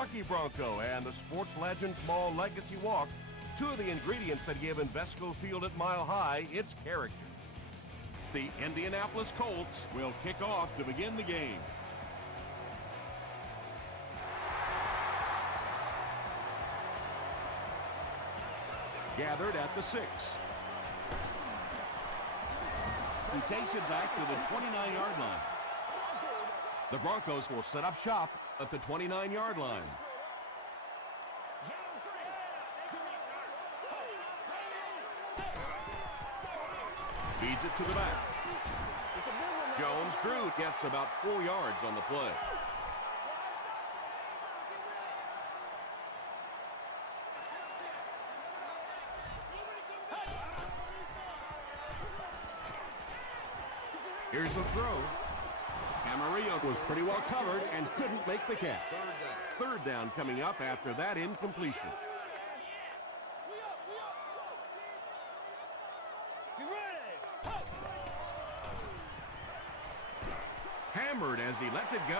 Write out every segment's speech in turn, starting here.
Bucky Bronco and the Sports Legends Mall Legacy Walk, two of the ingredients that give Invesco Field at Mile High its character. The Indianapolis Colts will kick off to begin the game. Gathered at the 6. He takes it back to the 29-yard line. The Broncos will set up shop at the 29-yard line. Feeds it to the back. Jones-Drew gets about 4 yards on the play. Here's the throw. Camarillo was pretty well covered and couldn't make the catch. Third down coming up after that incompletion. Hammered as he lets it go.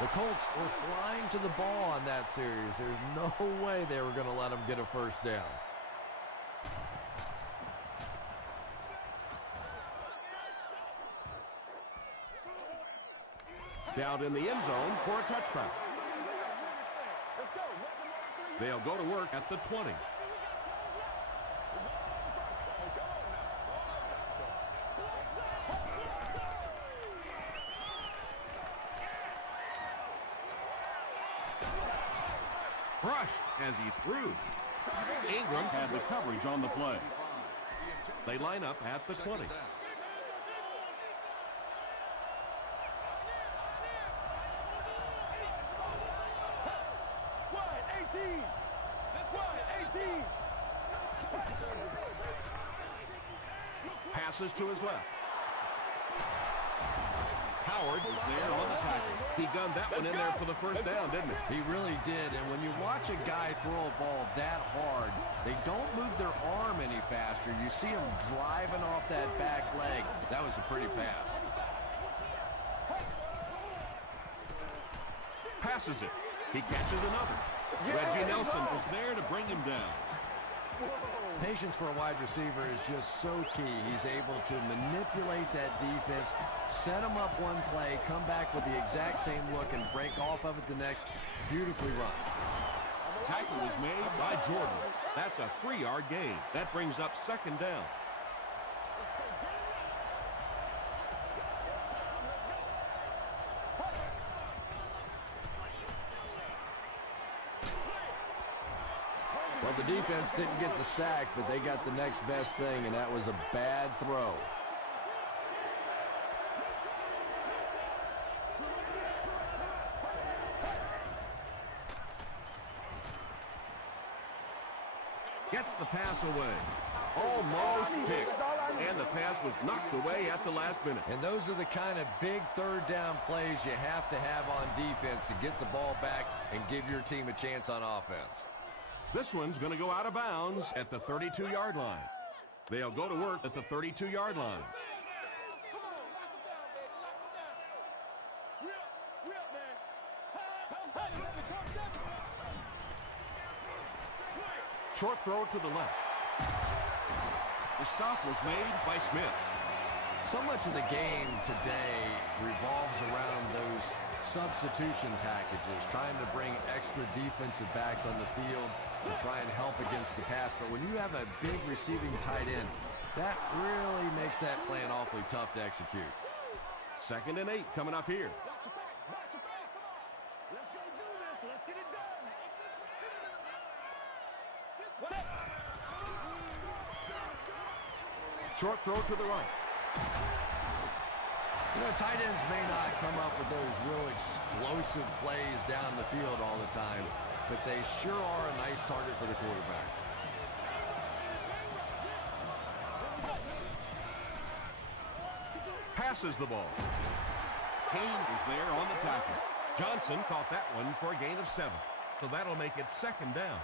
The Colts were flying to the ball on that series. There's no way they were going to let them get a first down. Down in the end zone for a touchback. They'll go to work at the 20. Brushed as he threw. Ingram had the coverage on the play. They line up at the 20. Passes to his left. Howard was there on the tackle. He gunned that one in there for the first down, didn't he? He really did, and when you watch a guy throw a ball that hard, they don't move their arm any faster. You see him driving off that back leg. That was a pretty pass. Passes it. He catches another. Reggie Nelson was there to bring him down. Patience for a wide receiver is just so key. He's able to manipulate that defense, set them up one play, come back with the exact same look, and break off of it the next. Beautifully run. Tackle was made by Jordan. That's a 3-yard gain. That brings up second down. Well, the defense didn't get the sack, but they got the next best thing, and that was a bad throw. Gets the pass away. Almost picked. And the pass was knocked away at the last minute. And those are the kind of big third down plays you have to have on defense to get the ball back and give your team a chance on offense. This one's going to go out of bounds at the 32-yard line. They'll go to work at the 32-yard line. Short throw to the left. The stop was made by Smith. So much of the game today revolves around those substitution packages, trying to bring extra defensive backs on the field and try and help against the pass. But when you have a big receiving tight end, that really makes that plan awfully tough to execute. 2nd and 8 coming up here. Short throw to the right. You know, tight ends may not come up with those real explosive plays down the field all the time, but they sure are a nice target for the quarterback. Passes the ball. Kane is there on the tackle. Johnson caught that one for a gain of 7. So that'll make it 2nd down.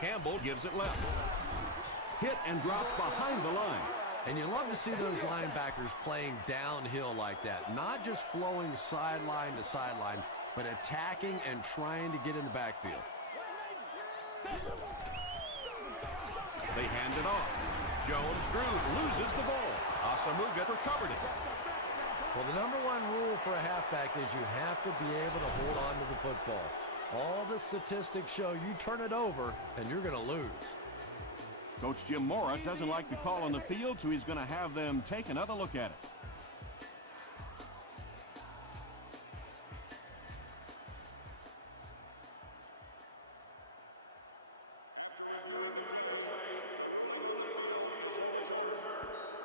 Campbell gives it left. Hit and drop behind the line. And you love to see those linebackers playing downhill like that, not just flowing sideline to sideline, but attacking and trying to get in the backfield. They hand it off. Jones-Drew loses the ball. Asamuga recovered it. Well, the number one rule for a halfback is you have to be able to hold on to the football. All the statistics show you turn it over and you're going to lose. Coach Jim Mora doesn't like the call on the field, so he's going to have them take another look at it.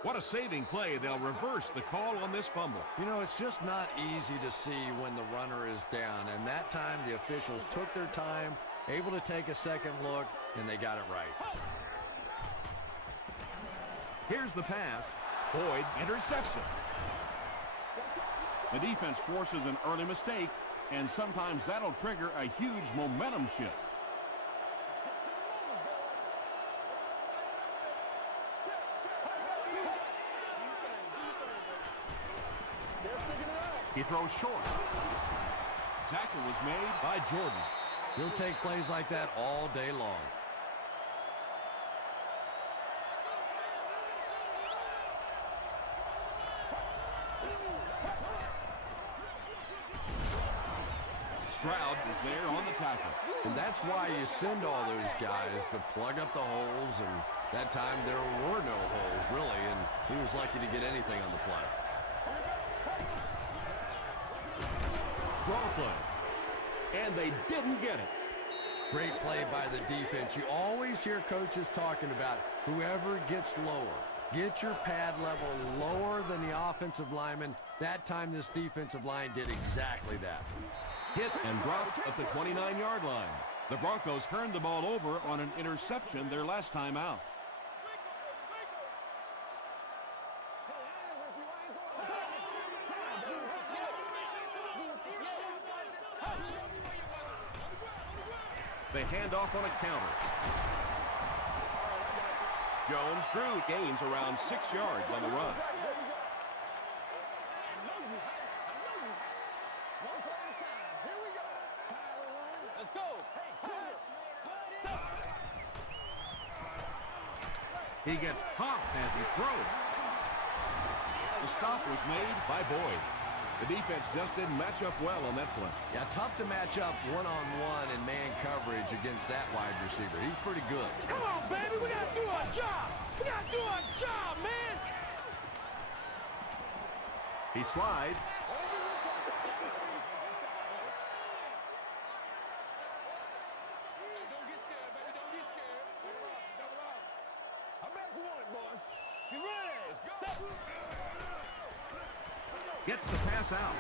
What a saving play. They'll reverse the call on this fumble. You know, it's just not easy to see when the runner is down, and that time the officials took their time, able to take a second look, and they got it right. Here's the pass. Boyd, interception. The defense forces an early mistake, and sometimes that'll trigger a huge momentum shift. He throws short. Tackle was made by Jordan. He'll take plays like that all day long. Stroud is there on the tackle. And that's why you send all those guys to plug up the holes, and that time there were no holes, really, and he was lucky to get anything on the play. Draw play. And they didn't get it. Great play by the defense. You always hear coaches talking about whoever gets lower. Get your pad level lower than the offensive lineman. That time this defensive line did exactly that. Hit and dropped at the 29-yard line. The Broncos turned the ball over on an interception their last time out. They hand off on a counter. Jones-Drew gains around 6 yards on the run. He gets popped as he throws. The stop was made by Boyd. The defense just didn't match up well on that play. Yeah, tough to match up one-on-one in man coverage against that wide receiver. He's pretty good. Come on, baby. We got to do our job. We got to do our job, man. He slides. Don't get scared, baby. Don't get scared. Double off. I'm back to one, boys. You ready? Let's go. Gets the pass out.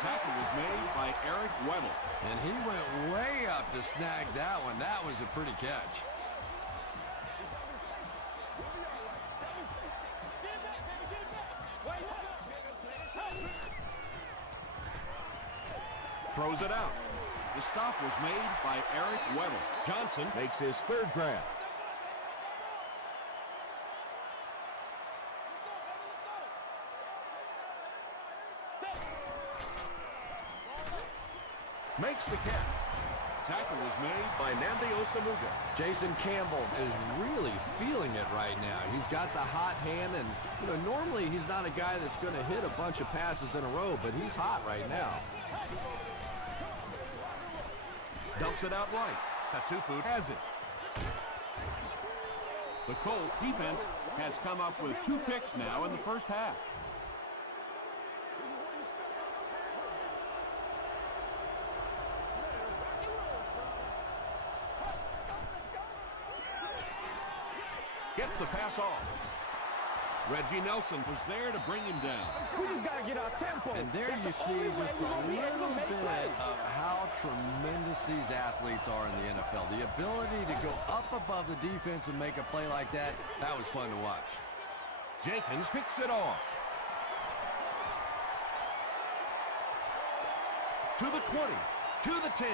Tackle was made by Eric Weddle. And he went way up to snag that one. That was a pretty catch. Throws it out. The stop was made by Eric Weddle. Johnson makes his third grab. Makes the catch. Tackle was made by Nnamdi Asamuga. Jason Campbell is really feeling it right now. He's got the hot hand, and normally he's not a guy that's going to hit a bunch of passes in a row, but he's hot right now. Dumps it out right. Katupu has it. The Colts defense has come up with 2 picks now in the first half. Gets the pass off. Reggie Nelson was there to bring him down. We just got to get our tempo. And there you see just a little bit of how tremendous these athletes are in the NFL. The ability to go up above the defense and make a play like that, that was fun to watch. Jenkins picks it off. To the 20, to the 10.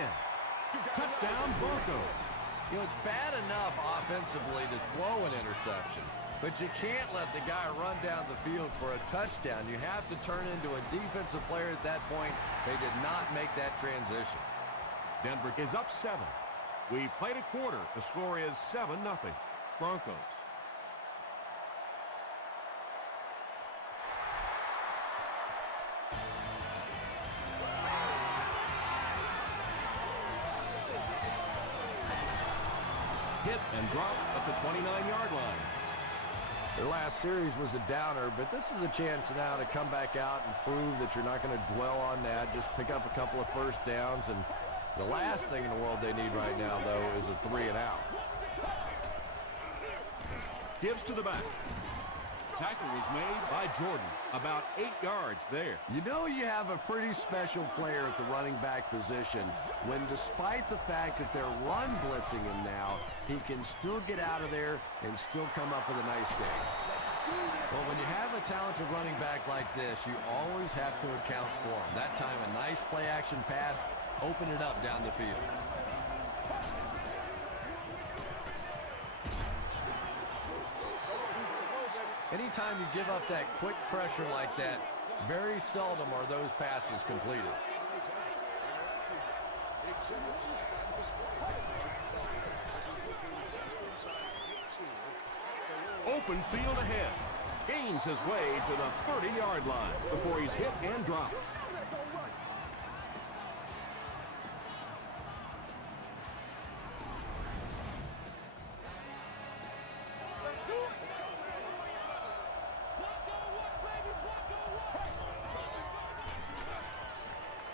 Touchdown, Broncos. It's bad enough offensively to throw an interception, But you can't let the guy run down the field for a touchdown. You have to turn into a defensive player at that point. They did not make that transition. Denver is up 7. We played a quarter. The score is 7-0. Broncos. Hit and drop at the 29-yard line. Their last series was a downer, but this is a chance now to come back out and prove that you're not going to dwell on that. Just pick up a couple of first downs, and the last thing in the world they need right now, though, is a 3-and-out. Gives to the back. Tackle was made by Jordan. About 8 yards there. You know you have a pretty special player at the running back position when, despite the fact that they're run blitzing him now, he can still get out of there and still come up with a nice game. Well, when you have a talented running back like this, you always have to account for him. That time, a nice play-action pass, open it up down the field. Anytime you give up that quick pressure like that, very seldom are those passes completed. Open field ahead. Gains his way to the 30-yard line before he's hit and dropped.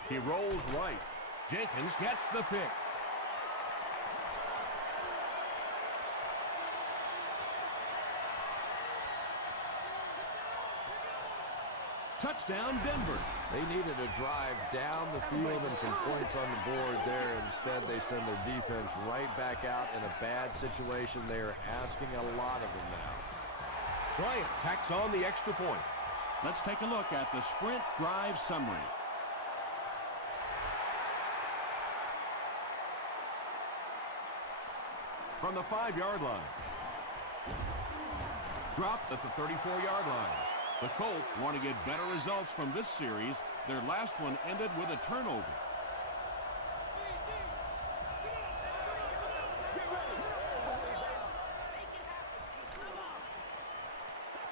He rolls right. Jenkins gets the pick. Touchdown, Denver. They needed a drive down the field and some points on the board there. Instead, they send their defense right back out in a bad situation. They are asking a lot of them now. Bryant packs on the extra point. Let's take a look at the sprint drive summary. From the 5-yard line. Dropped at the 34-yard line. The Colts want to get better results from this series. Their last one ended with a turnover.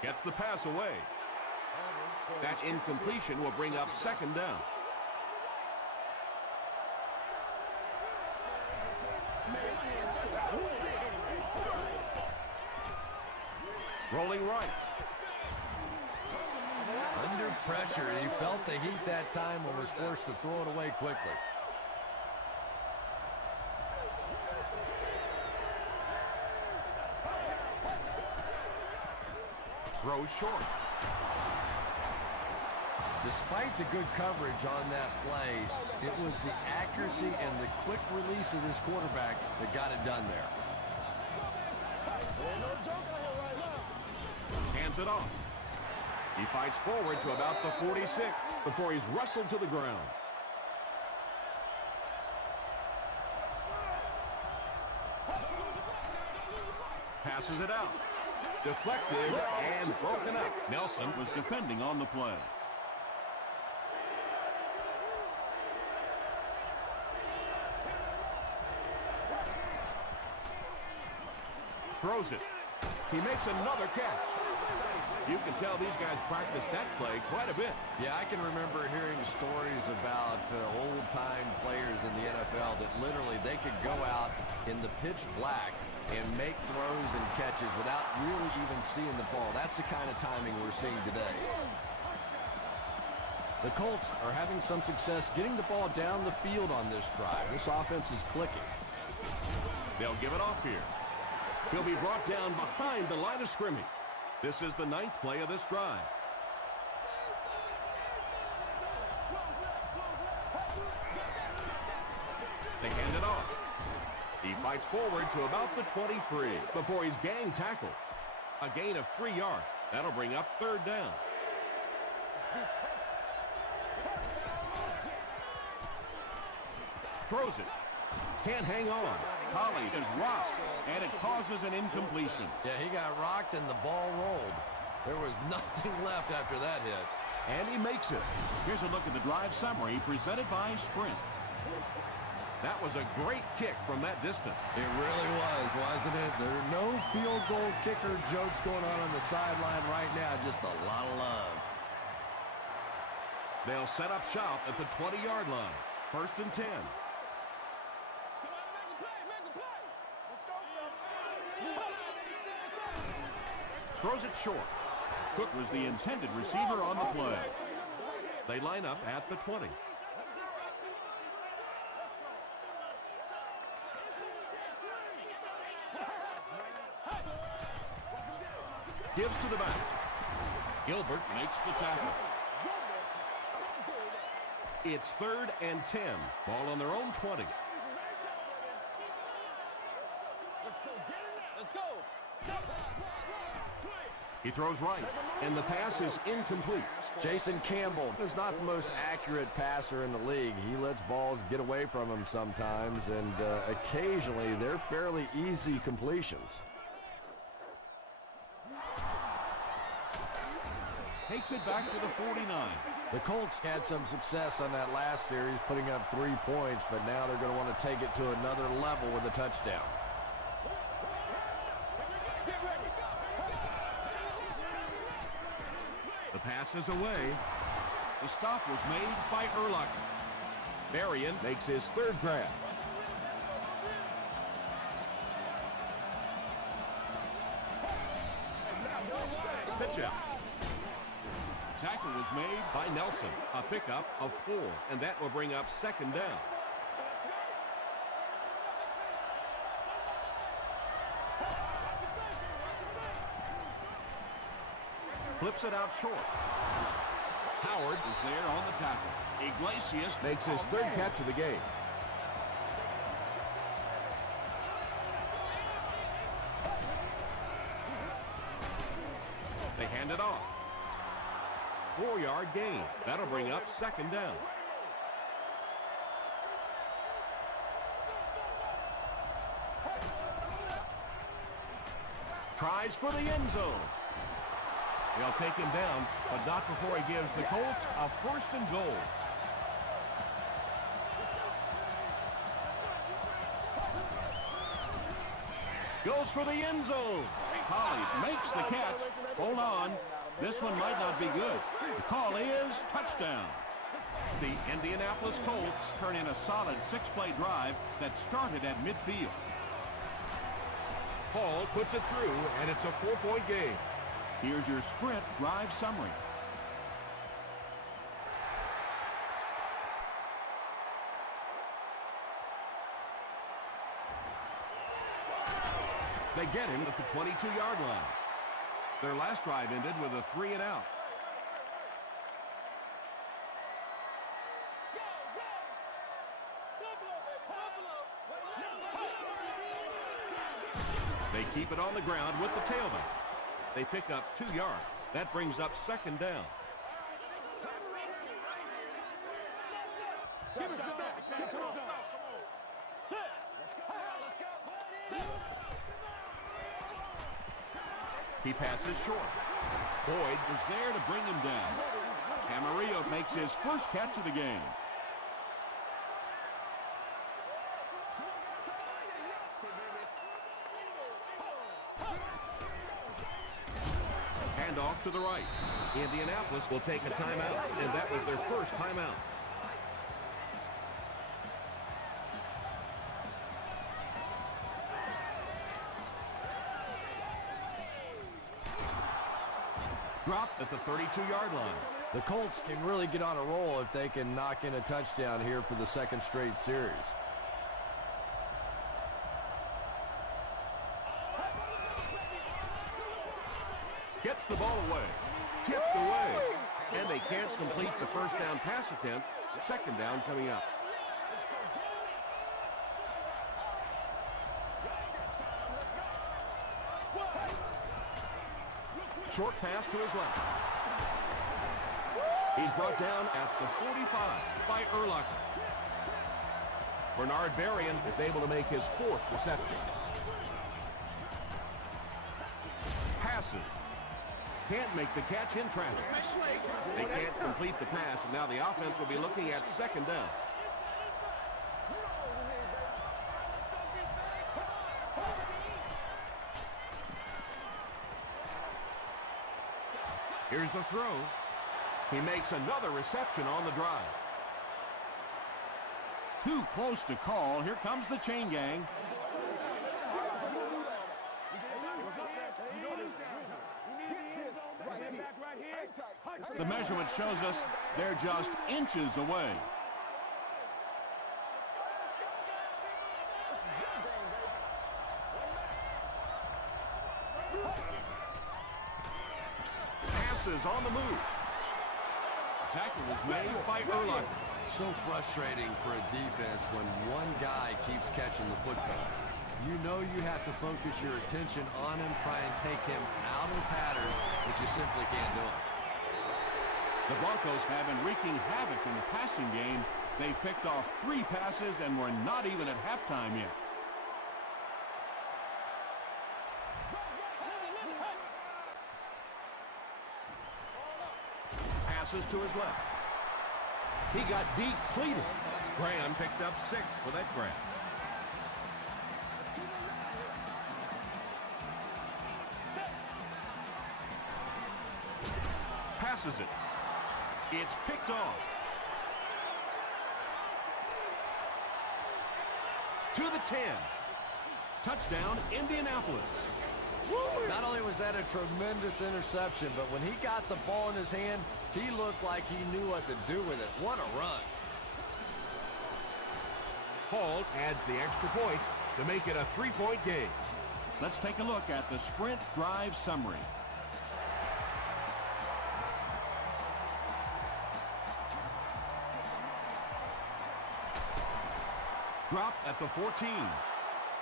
Gets the pass away. That incompletion will bring up second down. Rolling right. Under pressure, he felt the heat that time and was forced to throw it away quickly. Throws short. Despite the good coverage on that play, it was the accuracy and the quick release of this quarterback that got it done there. Hands it off. He fights forward to about the 46 before he's wrestled to the ground. Passes it out. Deflected and broken up. Nelson was defending on the play. Throws it. He makes another catch. You can tell these guys practice that play quite a bit. Yeah, I can remember hearing stories about old-time players in the NFL that literally they could go out in the pitch black and make throws and catches without really even seeing the ball. That's the kind of timing we're seeing today. The Colts are having some success getting the ball down the field on this drive. This offense is clicking. They'll give it off here. He'll be brought down behind the line of scrimmage. This is the 9th play of this drive. They hand it off. He fights forward to about the 23 before he's gang tackled. A gain of 3 yards. That'll bring up third down. Throws it. Can't hang on. Collie is rocked, and it causes an incompletion. Yeah, he got rocked and the ball rolled. There was nothing left after that hit. And he makes it. Here's a look at the drive summary presented by Sprint. That was a great kick from that distance. It really was, wasn't it? There are no field goal kicker jokes going on the sideline right now. Just a lot of love. They'll set up shop at the 20-yard line. 1st and 10. Throws it short. Cook was the intended receiver on the play. They line up at the 20. Gives to the back. Gilbert makes the tackle. It's 3rd and 10. Ball on their own 20. He throws right, and the pass is incomplete. Jason Campbell is not the most accurate passer in the league. He lets balls get away from him sometimes, and occasionally they're fairly easy completions. Takes it back to the 49. The Colts had some success on that last series, putting up 3 points, but now they're going to want to take it to another level with a touchdown. The pass is away. The stop was made by Urlacher. Berrien makes his 3rd grab. Pitch out. Tackle was made by Nelson. A pickup of 4, and that will bring up 2nd down. Flips it out short. Howard is there on the tackle. Iglesias makes his 3rd catch of the game. They hand it off. 4-yard gain. That'll bring up 2nd down. Tries for the end zone. They'll take him down, but not before he gives the Colts a 1st and goal. Goes for the end zone. Collie makes the catch. Hold on. This one might not be good. The call is touchdown. The Indianapolis Colts turn in a solid 6-play drive that started at midfield. Hall puts it through, and it's a 4-point game. Here's your Sprint drive summary. They get him at the 22-yard line. Their last drive ended with a 3-and-out. They keep it on the ground with the tailback. They pick up 2 yards. That brings up 2nd down. He passes short. Boyd was there to bring him down. Camarillo makes his 1st catch of the game. Hand off to the right. Indianapolis will take a timeout, and that was their 1st timeout. Dropped at the 32-yard line. The Colts can really get on a roll if they can knock in a touchdown here for the 2nd straight series. Gets the ball away. Tipped away. And they can't complete the 1st down pass attempt. 2nd down coming up. Short pass to his left. He's brought down at the 45 by Urlacher. Bernard Berrien is able to make his 4th reception. Passes. Can't make the catch in traffic. They can't complete the pass, and now the offense will be looking at 2nd down. Here's the throw. He makes another reception on the drive. Too close to call. Here comes the chain gang. The measurement shows us they're just inches away. Passes on the move. Tackle was made by Urlacher. So frustrating for a defense when one guy keeps catching the football. You know you have to focus your attention on him, try and take him out of the pattern, but you simply can't do it. The Broncos have been wreaking havoc in the passing game. They picked off 3 passes and were not even at halftime yet. Passes to his left. He got depleted. Graham picked up 6 for that grab. Passes it. It's picked off. To the 10. Touchdown, Indianapolis. Not only was that a tremendous interception, but when he got the ball in his hand, he looked like he knew what to do with it. What a run. Hall adds the extra point to make it a 3-point game. Let's take a look at the sprint drive summary. Dropped at the 14.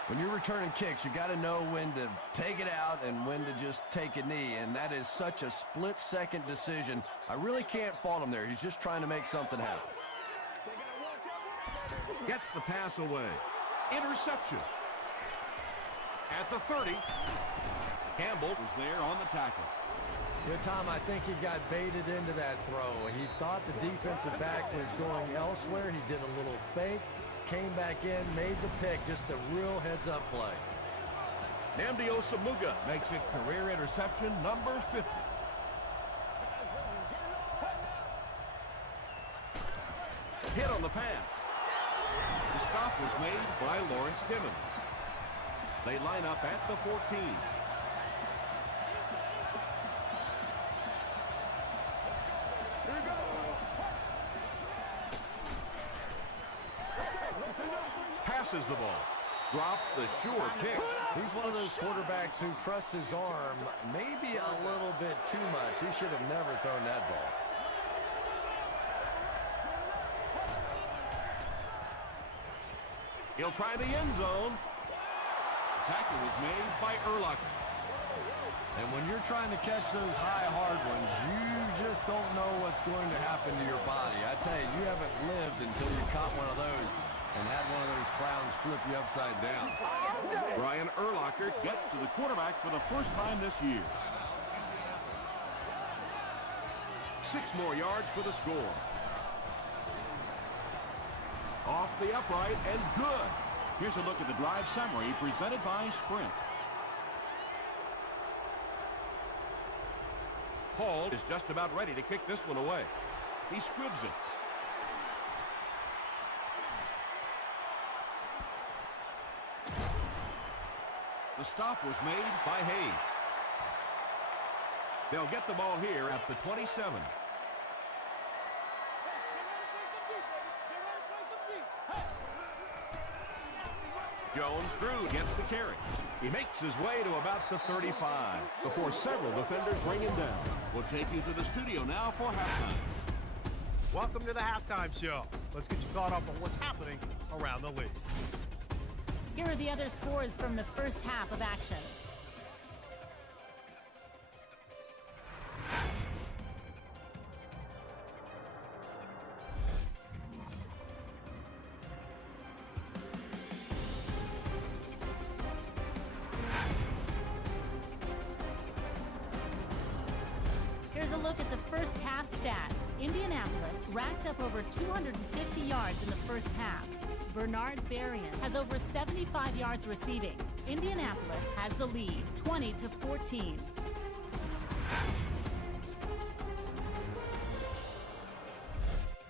When you're returning kicks, you got to know when to take it out and when to just take a knee, and that is such a split-second decision. I really can't fault him there. He's just trying to make something happen. Gets the pass away. Interception. At the 30. Campbell Was there on the tackle. Yeah, Tom, I think he got baited into that throw. He thought the defensive back was going elsewhere. He did a little fake, came back in, made the pick, just a real heads-up play. Nnamdi Osamuga makes it career interception number 50. Hit on the pass. The stop was made by Lawrence Timmons. They line up at the 14. Passes the ball. Drops the sure pick. He's one of those quarterbacks who trusts his arm maybe a little bit too much. He should have never thrown that ball. He'll try the end zone. Tackle was made by Urlacher. And when you're trying to catch those high, hard ones, you just don't know what's going to happen to your body. I tell you, you haven't lived until you caught one of those and had one of those clowns flip you upside down. Brian Urlacher Gets to the quarterback for the first time this year. 6 more yards for the score. Off the upright and good. Here's a look at the drive summary presented by Sprint. Hall is just about ready to kick this one away. He squibs it. The stop was made by Hayes. They'll get the ball here at the 27. Jones Drew gets the carry. He makes his way to about the 35 before several defenders bring him down. We'll take you to the studio now for halftime. Welcome to the halftime show. Let's get you caught up on what's happening around the league. Here are the other scores from the first half of action. half stats, Indianapolis racked up over 250 yards in the first half. Bernard Berrien has over 75 yards receiving. Indianapolis has the lead, 20-14.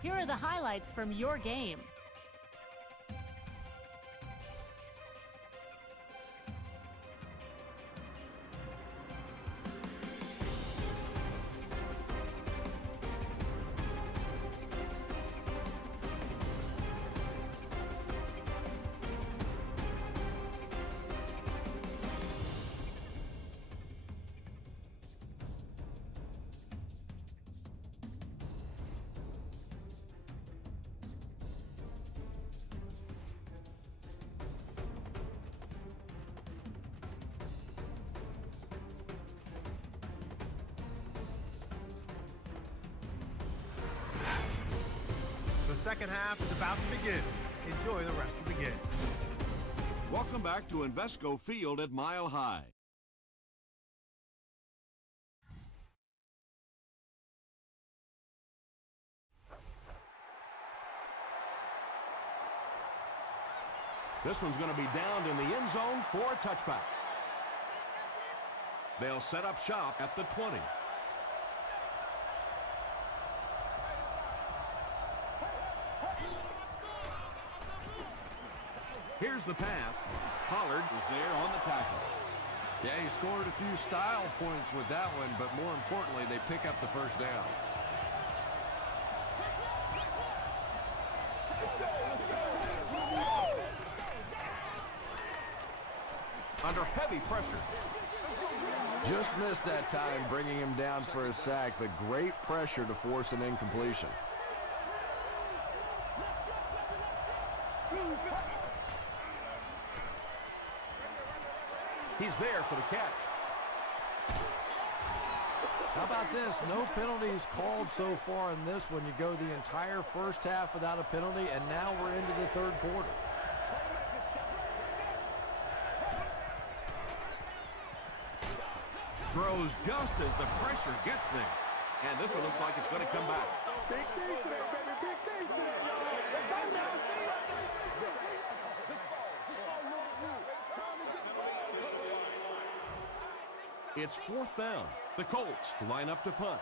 Here are the highlights from your game. The second half is about to begin. Enjoy the rest of the game. Welcome back to Invesco Field at Mile High. This one's going to be downed in the end zone for a touchback. They'll set up shop at the 20. Here's the pass. Pollard is there on the tackle. Yeah, he scored a few style points with that one, but more importantly, they pick up the first down. Under heavy pressure. Just missed that time, bringing him down for a sack, but great pressure to force an incompletion. He's there for the catch. How about this? No penalties called so far in this one. You go the entire first half without a penalty, and now we're into the third quarter. Throws just as the pressure gets there. And this one looks like it's going to come back. Big things today, baby. Big things today, y'all. Let's go now. It's fourth down. The Colts line up to punt.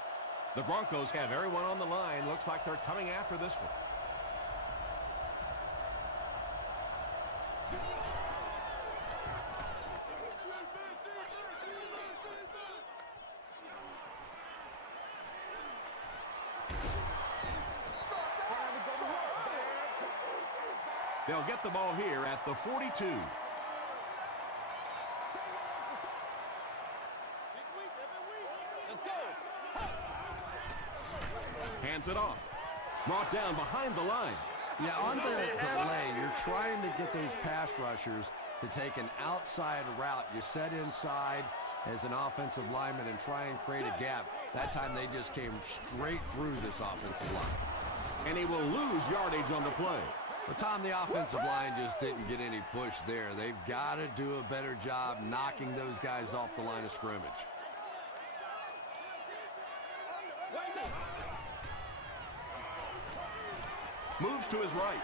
The Broncos have everyone on the line. Looks like they're coming after this one. They'll get the ball here at the 42. Hands it off. Brought down behind the line. Yeah, on the delay, you're trying to get those pass rushers to take an outside route. You set inside as an offensive lineman and try and create a gap. That time they just came straight through this offensive line. And he will lose yardage on the play. But Tom, the offensive line just didn't get any push there. They've got to do a better job knocking those guys off the line of scrimmage. Moves to his right.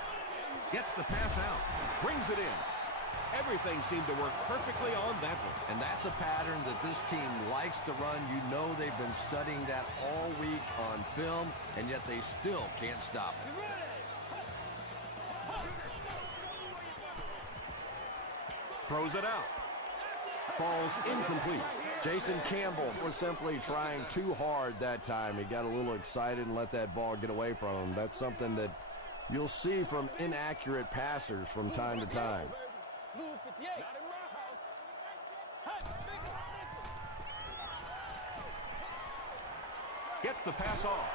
Gets the pass out. Brings it in. Everything seemed to work perfectly on that one. And that's a pattern that this team likes to run. You know they've been studying that all week on film, and yet they still can't stop it. Throws it out. Falls incomplete. Jason Campbell was simply trying too hard that time. He got a little excited and let that ball get away from him. That's something that you'll see from inaccurate passers from time to time. Gets the pass off.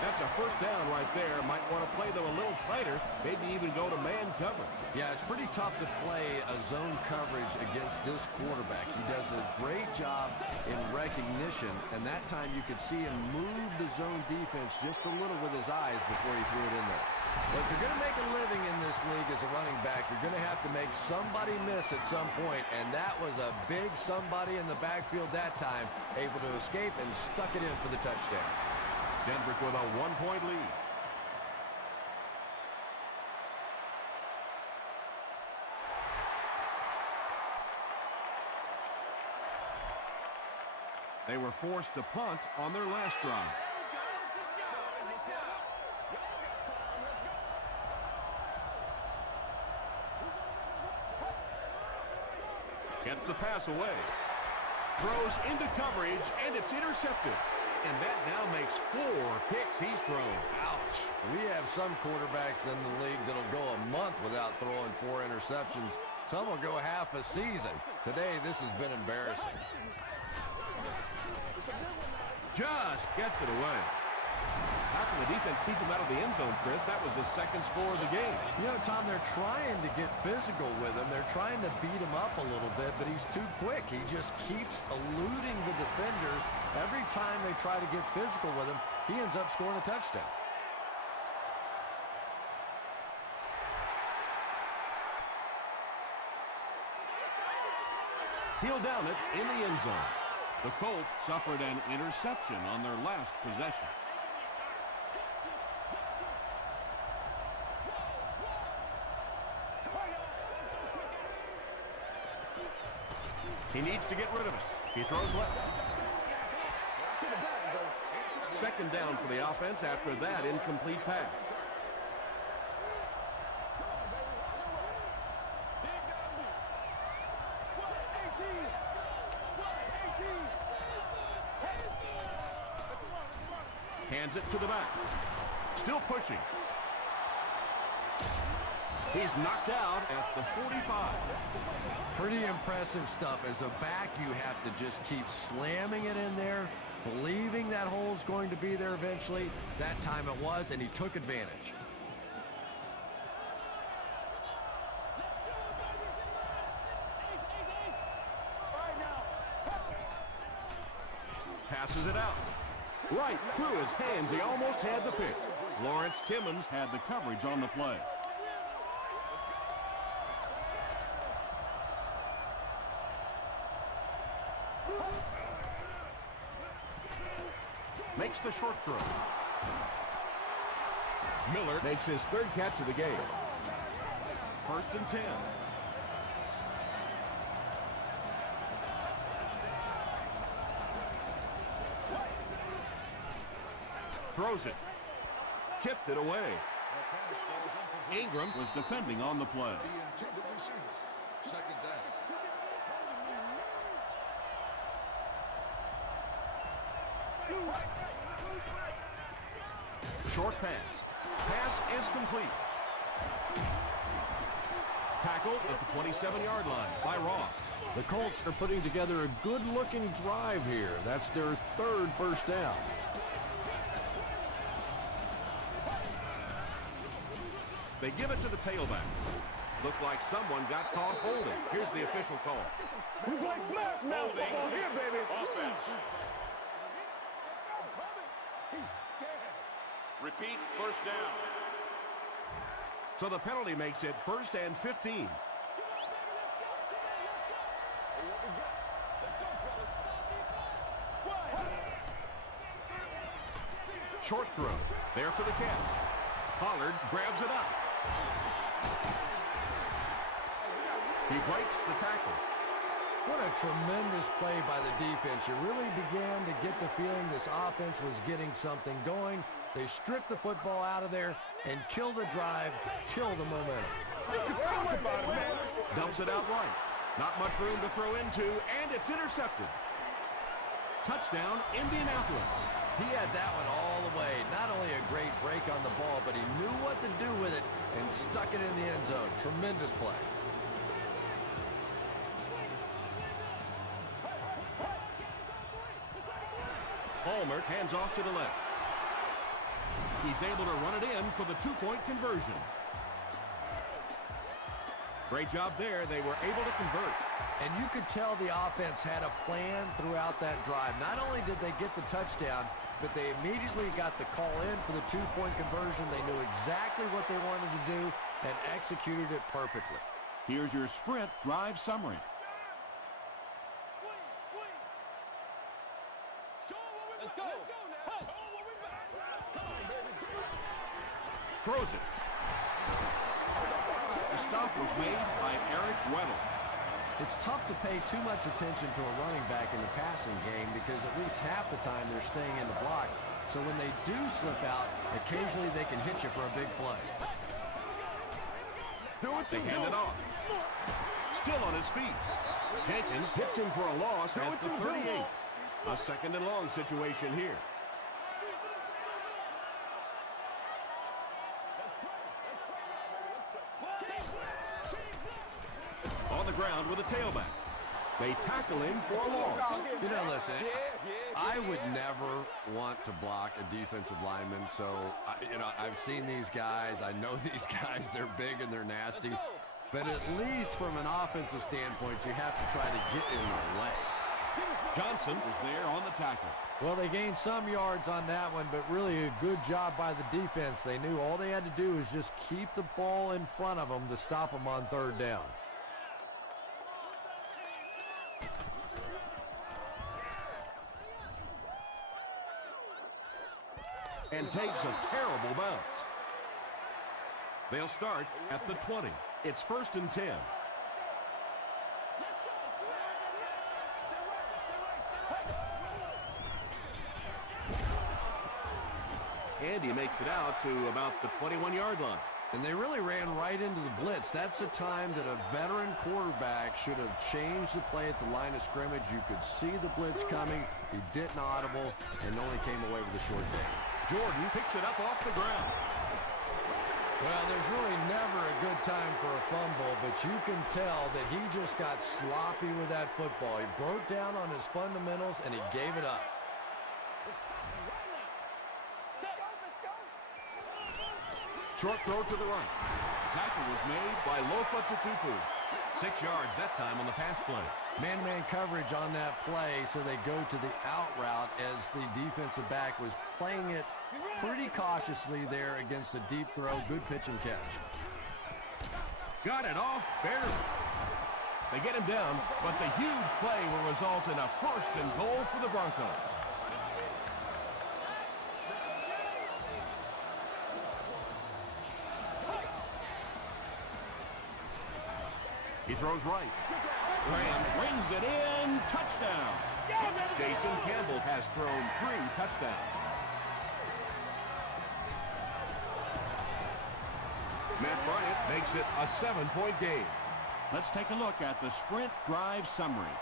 That's a first down right there. Might want to play them a little tighter, maybe even go to man cover. Yeah, it's pretty tough to play a zone coverage against this quarterback. He does a great job in recognition, and that time you could see him move the zone defense just a little with his eyes before he threw it in there. Well, if you're going to make a living in this league as a running back, you're going to have to make somebody miss at some point, and that was a big somebody in the backfield that time, able to escape and stuck it in for the touchdown. Denver with a 1-point lead. They were forced to punt on their last drive. Gets the pass away. Throws into coverage, and it's intercepted. And that now makes 4 picks he's thrown. Ouch. We have some quarterbacks in the league that'll go a month without throwing 4 interceptions. Some will go half a season. Today, this has been embarrassing. Just gets it away. How can the defense keep him out of the end zone, Chris? That was the second score of the game. You know, Tom, they're trying to get physical with him. They're trying to beat him up a little bit, but he's too quick. He just keeps eluding the defenders. Every time they try to get physical with him, he ends up scoring a touchdown. He'll down it in the end zone. The Colts suffered an interception on their last possession. He needs to get rid of it. He throws left. Second down for the offense after that incomplete pass. Hands it to the back. Still pushing. He's knocked out at the 45. Pretty impressive stuff. As a back, you have to just keep slamming it in there, believing that hole's going to be there eventually. That time it was, and he took advantage. Passes it out. Right through his hands. He almost had the pick. Lawrence Timmons had the coverage on the play. Makes the short throw. Miller makes his third catch of the game. 1st and 10. Throws it. Tipped it away. Ingram was defending on the play. Second down. Short pass. Pass is complete. Tackled at the 27-yard line by Ross. The Colts are putting together a good-looking drive here. That's their 3rd first down. They give it to the tailback. Looked like someone got caught holding. Here's the official call. We play smash mouth football here, baby. Offense. He's scared. Repeat, first down. So the penalty makes it 1st and 15. Short throw. There for the catch. Pollard grabs it up. He breaks the tackle. What a tremendous play by the defense. You really began to get the feeling this offense was getting something going. They stripped the football out of there and kill the drive, kill the momentum. Dumps it out right. Not much room to throw into, and it's intercepted. Touchdown, Indianapolis. He had that one all the way. Not only a great break on the ball, but he knew what to do with it and stuck it in the end zone. Tremendous play. Palmer hands off to the left. He's able to run it in for the 2-point conversion. Great job there. They were able to convert. And you could tell the offense had a plan throughout that drive. Not only did they get the touchdown, but they immediately got the call in for the two-point conversion. They knew exactly what they wanted to do and executed it perfectly. Here's your sprint drive summary. Let's go. Throws it. The stop was made by Eric Weddle. It's tough to pay too much attention to a running back in the passing game because at least half the time they're staying in the block. So when they do slip out, occasionally they can hit you for a big play. They hand it off. Still on his feet. Jenkins hits him for a loss at the 38. A second and long situation here. On the ground with a tailback. They tackle him for a loss. You know, listen, I would never want to block a defensive lineman. So, I've seen these guys. I know these guys. They're big and they're nasty. But at least from an offensive standpoint, you have to try to get in their way. Johnson was there on the tackle. Well, they gained some yards on that one, but really a good job by the defense. They knew all they had to do was just keep the ball in front of them to stop them on third down. And takes a terrible bounce. They'll start at the 20. It's 1st and 10. And he makes it out to about the 21-yard line. And they really ran right into the blitz. That's a time that a veteran quarterback should have changed the play at the line of scrimmage. You could see the blitz coming. He didn't audible and only came away with a short gain. Jordan picks it up off the ground. Well, there's really never a good time for a fumble, but you can tell that he just got sloppy with that football. He broke down on his fundamentals, and he gave it up. Short throw to the right. Tackle was made by Lofa Tutupu. 6 yards that time on the pass play. Man-to-man coverage on that play, so they go to the out route as the defensive back was playing it pretty cautiously there against a deep throw. Good pitch and catch. Got it off barely. They get him down, but the huge play will result in a 1st and goal for the Broncos. He throws right. Graham brings it in. Touchdown. Jason Campbell has thrown 3 touchdowns. Matt Bryant makes it a 7-point game. Let's take a look at the sprint drive summary.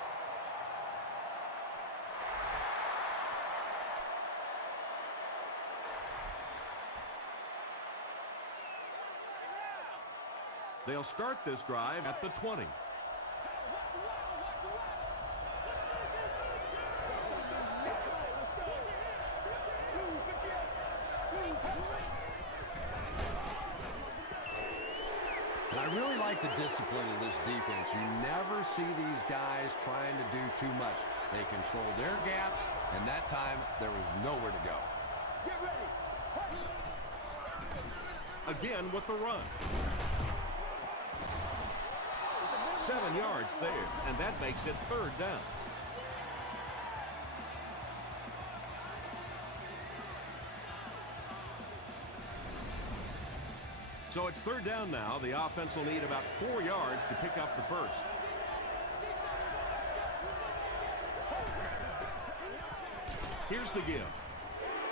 They'll start this drive at the 20. And I really like the discipline of this defense. You never see these guys trying to do too much. They control their gaps, and that time there was nowhere to go. Get ready. Again with the run. 7 yards there, and that makes it 3rd down. So it's 3rd down now. The offense will need about 4 yards to pick up the first. Here's the give.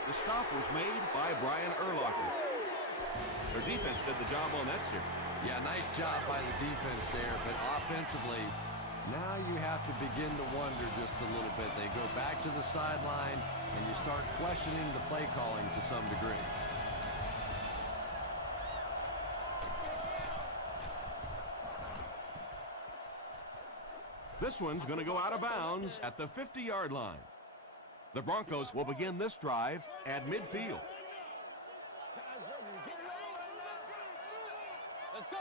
The stop was made by Brian Urlacher. Their defense did the job on that series. Yeah, nice job by the defense there, but offensively, now you have to begin to wonder just a little bit. They go back to the sideline, and you start questioning the play calling to some degree. This one's going to go out of bounds at the 50-yard line. The Broncos will begin this drive at midfield. Let's go.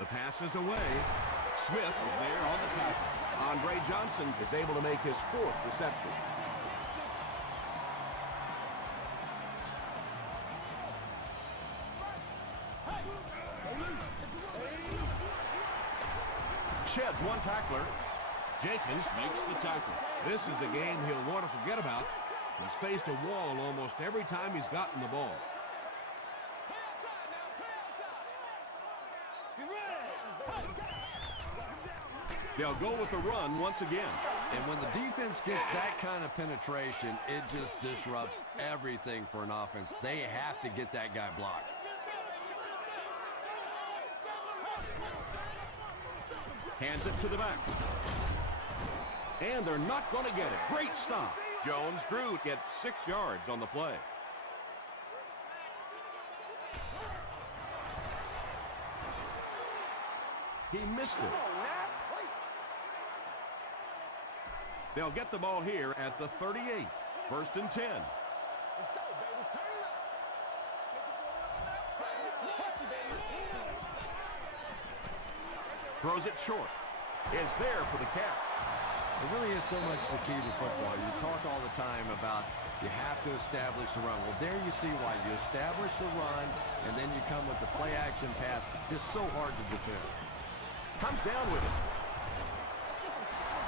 The pass is away. Smith was there on the tackle. Andre Johnson is able to make his 4th reception. Sheds one tackler. Jenkins makes the tackle. This is a game he'll want to forget about. He's faced a wall almost every time he's gotten the ball. They'll go with the run once again. And when the defense gets that kind of penetration, it just disrupts everything for an offense. They have to get that guy blocked. Hands it to the back. And they're not going to get it. Great stop. Jones-Drew gets 6 yards on the play. He missed it. They'll get the ball here at the 38. 1st and 10. Let's go, baby. Turn it up. Throws it short. Is there for the catch. It really is so much the key to football. You talk all the time about you have to establish a run. Well, there you see why. You establish a run, and then you come with the play-action pass. Just so hard to defend. Comes down with it.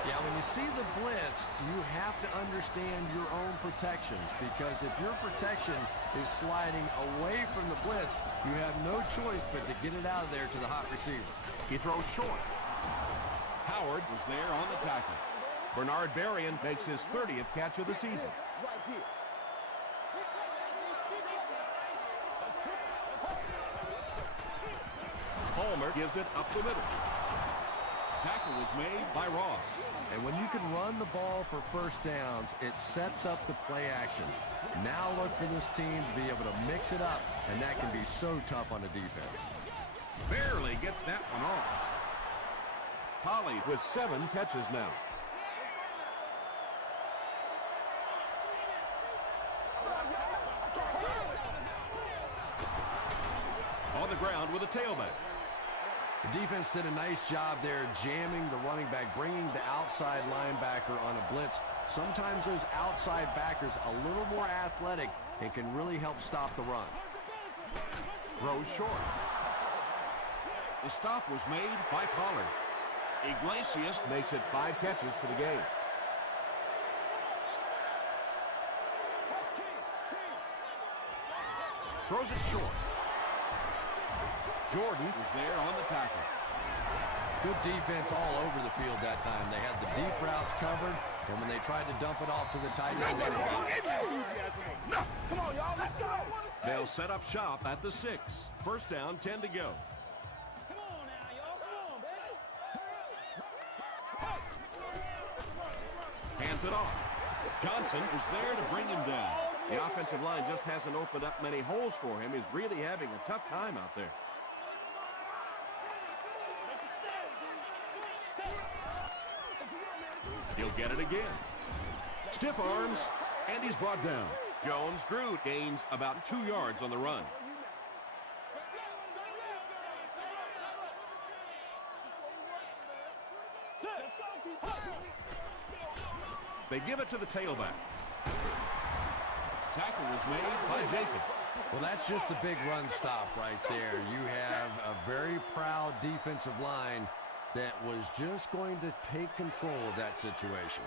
Yeah, when you see the blitz, you have to understand your own protections, because if your protection is sliding away from the blitz, you have no choice but to get it out of there to the hot receiver. He throws short. Howard was there on the tackle. Bernard Berrien makes his 30th catch of the season. Right here. Palmer gives it up the middle. Tackle was made by Ross. And when you can run the ball for first downs, it sets up the play action. Now look for this team to be able to mix it up, and that can be so tough on the defense. Barely gets that one off. Holly with 7 catches now. On the ground with a tailback. The defense did a nice job there jamming the running back, bringing the outside linebacker on a blitz. Sometimes those outside backers a little more athletic and can really help stop the run. Throws short. The stop was made by Pollard. Iglesias Makes it 5 catches for the game. throws it short. Jordan was there on the tackle. Good defense all over the field that time. They had the deep routes covered, and when they tried to dump it off to the tight end, they were gone. Come on, y'all, let's go. They'll set up shop at the 6. First down, 10 to go. Come on now, y'all. Come on, baby. Hands it off. Johnson was there to bring him down. The offensive line just hasn't opened up many holes for him. He's really having a tough time out there. He'll get it again. Stiff arms, and he's brought down. Jones-Drew gains about 2 yards on the run. They give it to the tailback. Tackle was made by Jacob. Well, that's just a big run stop right there. You have a very proud defensive line that was just going to take control of that situation.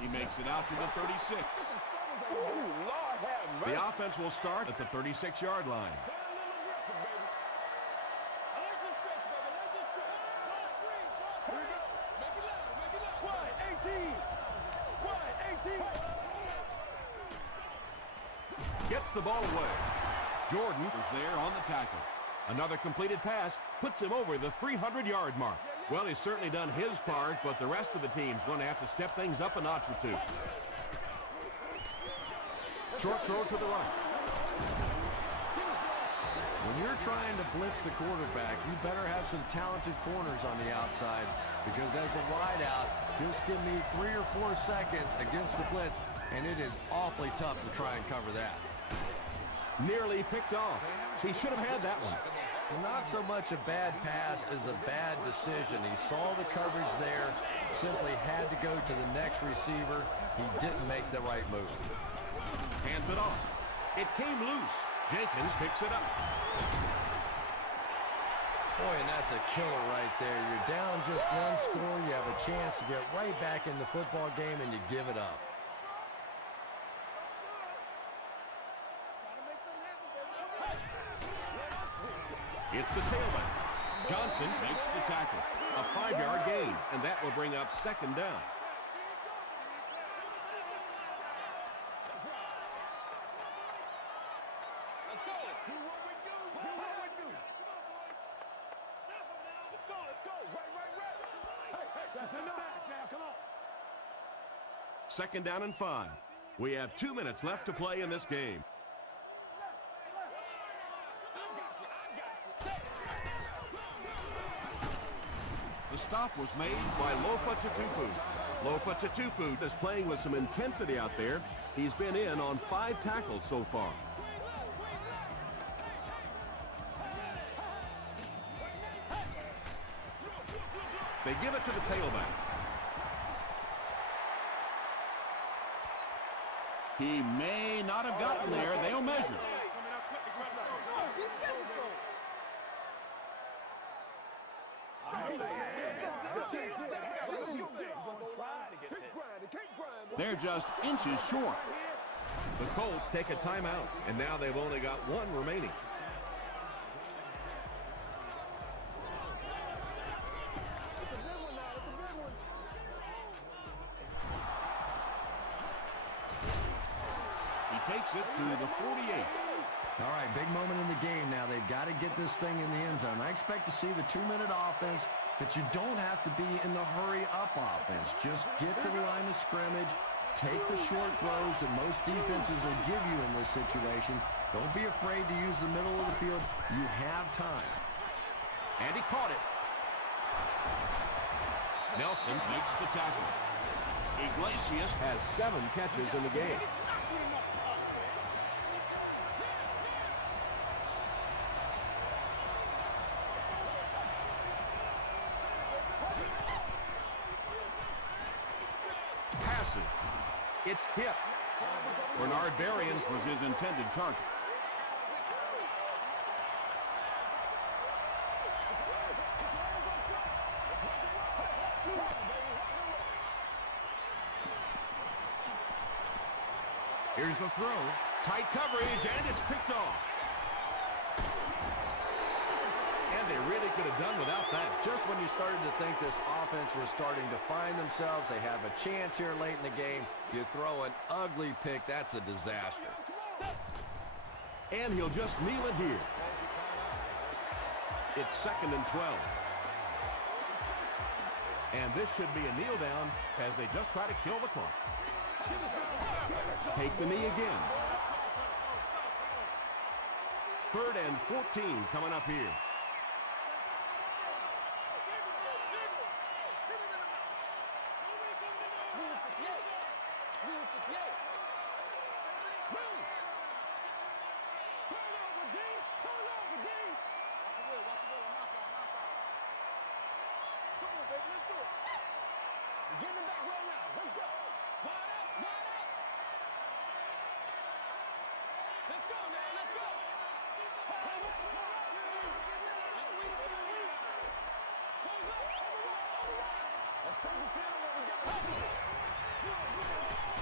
He makes it out to the 36. Ooh, Lord have mercy. The offense will start at the 36-yard line. Gets the ball away. Jordan was there on the tackle. Another completed pass puts him over the 300-yard mark. Well, he's certainly done his part, but the rest of the team's going to have to step things up a notch or two. Short throw to the right. When you're trying to blitz the quarterback, you better have some talented corners on the outside, because as a wideout, just give me 3 or 4 seconds against the blitz, and it is awfully tough to try and cover that. Nearly picked off. He should have had that one. Not so much a bad pass as a bad decision. He saw the coverage there, simply had to go to the next receiver. He didn't make the right move. Hands it off. It came loose. Jenkins picks it up. Boy, and that's a killer right there. You're down just 1 score. You have a chance to get right back in the football game, and you give it up. It's the tailback. Johnson makes the tackle. A 5-yard gain, and that will bring up 2nd down. Let's go. Do what we do. Do what we do. Let's go. Let's go. Right. Hey, that's enough. Now, come on. 2nd down and 5. We have 2 minutes left to play in this game. The stop was made by Lofa Tatupu. Lofa Tatupu is playing with some intensity out there. He's been in on 5 tackles so far. They give it to the tailback. He may not have gotten there. They'll measure. They're just inches short. The Colts take a timeout, and now they've only got 1 remaining. He takes it to the 48. All right, big moment in the game now. They've got to get this thing in the end zone. I expect to see the 2-minute offense, but you don't have to be in the hurry-up offense. Just get to the line of scrimmage, take the short throws that most defenses will give you in this situation. Don't be afraid to use the middle of the field. You have time. And he caught it. Nelson makes the tackle. Iglesias has 7 catches in the game. Passes. It's tipped. Bernard Berrien was his intended target. Here's the throw. Tight coverage, and it's picked off. And they really could have done without that. Just when you started to think this offense was starting to find themselves, they have a chance here late in the game, you throw an ugly pick, that's a disaster. And he'll just kneel it here. It's 2nd and 12. And this should be a kneel down as they just try to kill the clock. Take the knee again. 3rd and 14 coming up here.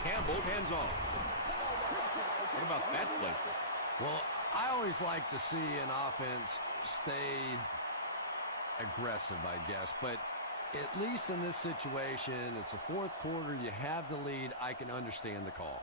Campbell hands off. What about that play? Well, I always like to see an offense stay aggressive, I guess. But at least in this situation, it's the 4th quarter. You have the lead. I can understand the call.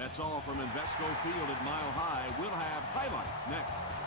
That's all from Invesco Field at Mile High. We'll have highlights next.